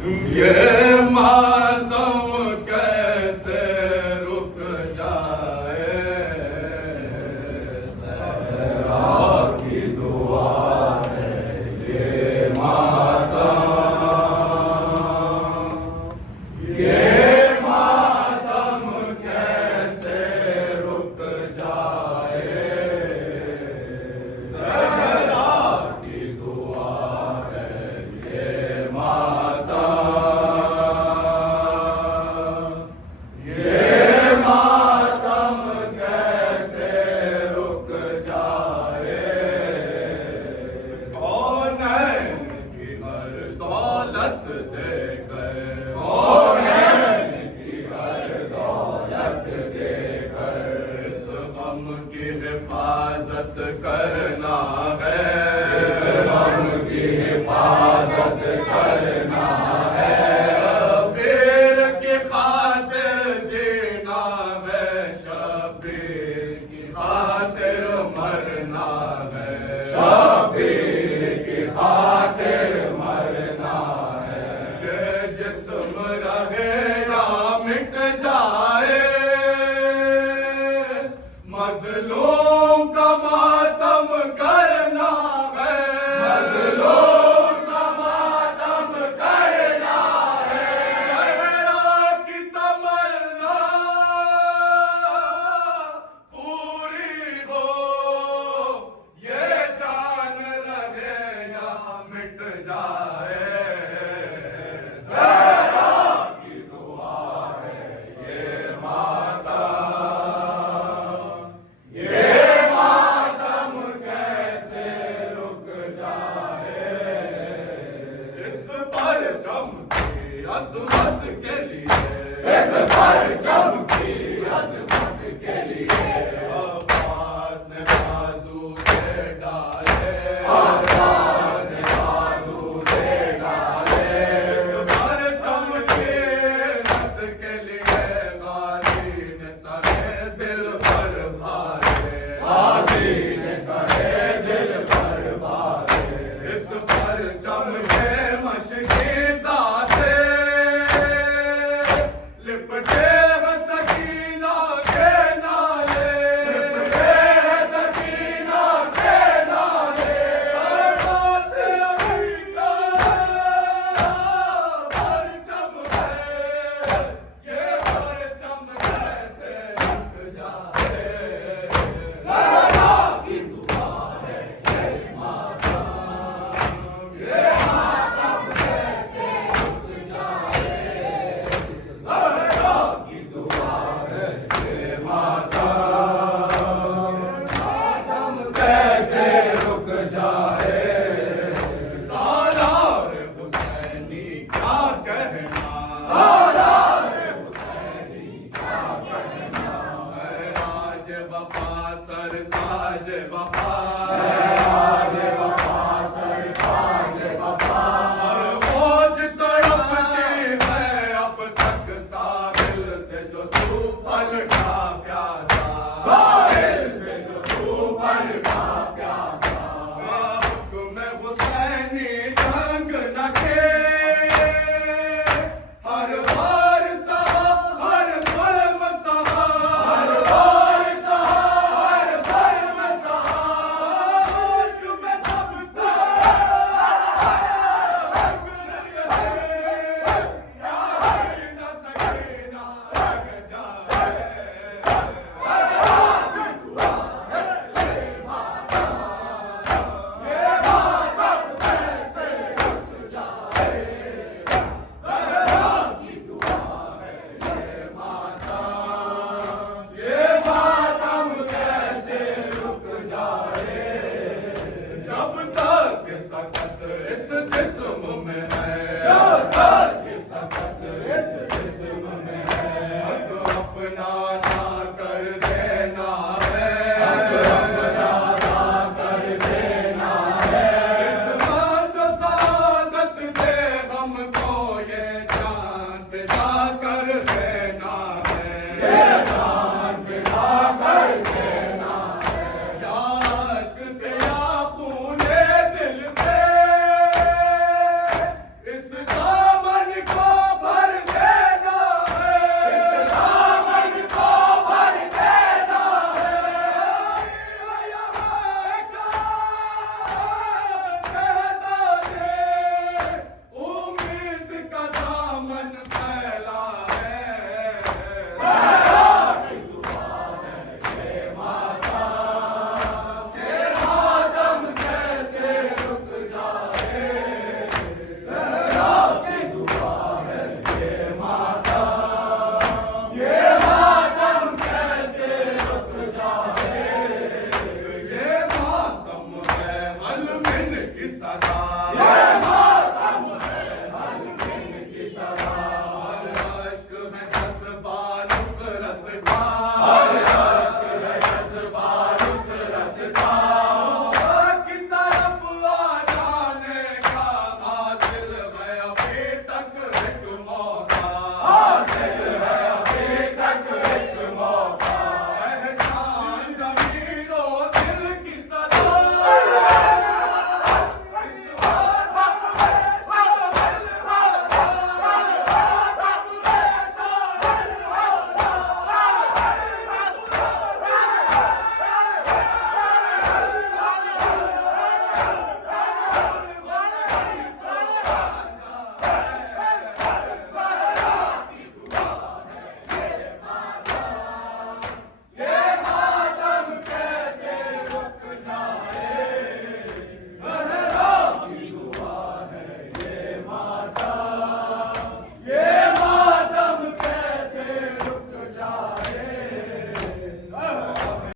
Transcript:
ये मातम कैसे रुक जाए, ज़हरा की दुआ है ये मातम कैसे रुक जाए, ज़हरा की दुआ है ये मातम कैसे रुक जाए। कौनैन की हर दौलत देकर, कौनैन की हर दौलत देकर इस गम की हिफाजत करना है, इस गम की हिफाजत करना है। शबीर की खातिर जीना है, शबीर की खातिर मरना है, शबीर की खातिर मरना है। ये जिस्म रहे या मिट जाए, मजलूम का मातम करना है, मजलूम का मातम करना है। ज़हरा की तमन्ना पूरी हो, ये जान रहे या मिट जाए, ज़हरा की दुआ है ये मातम कैसे रुक जाए। इस परचम की अज़मत के लिए, इस परचम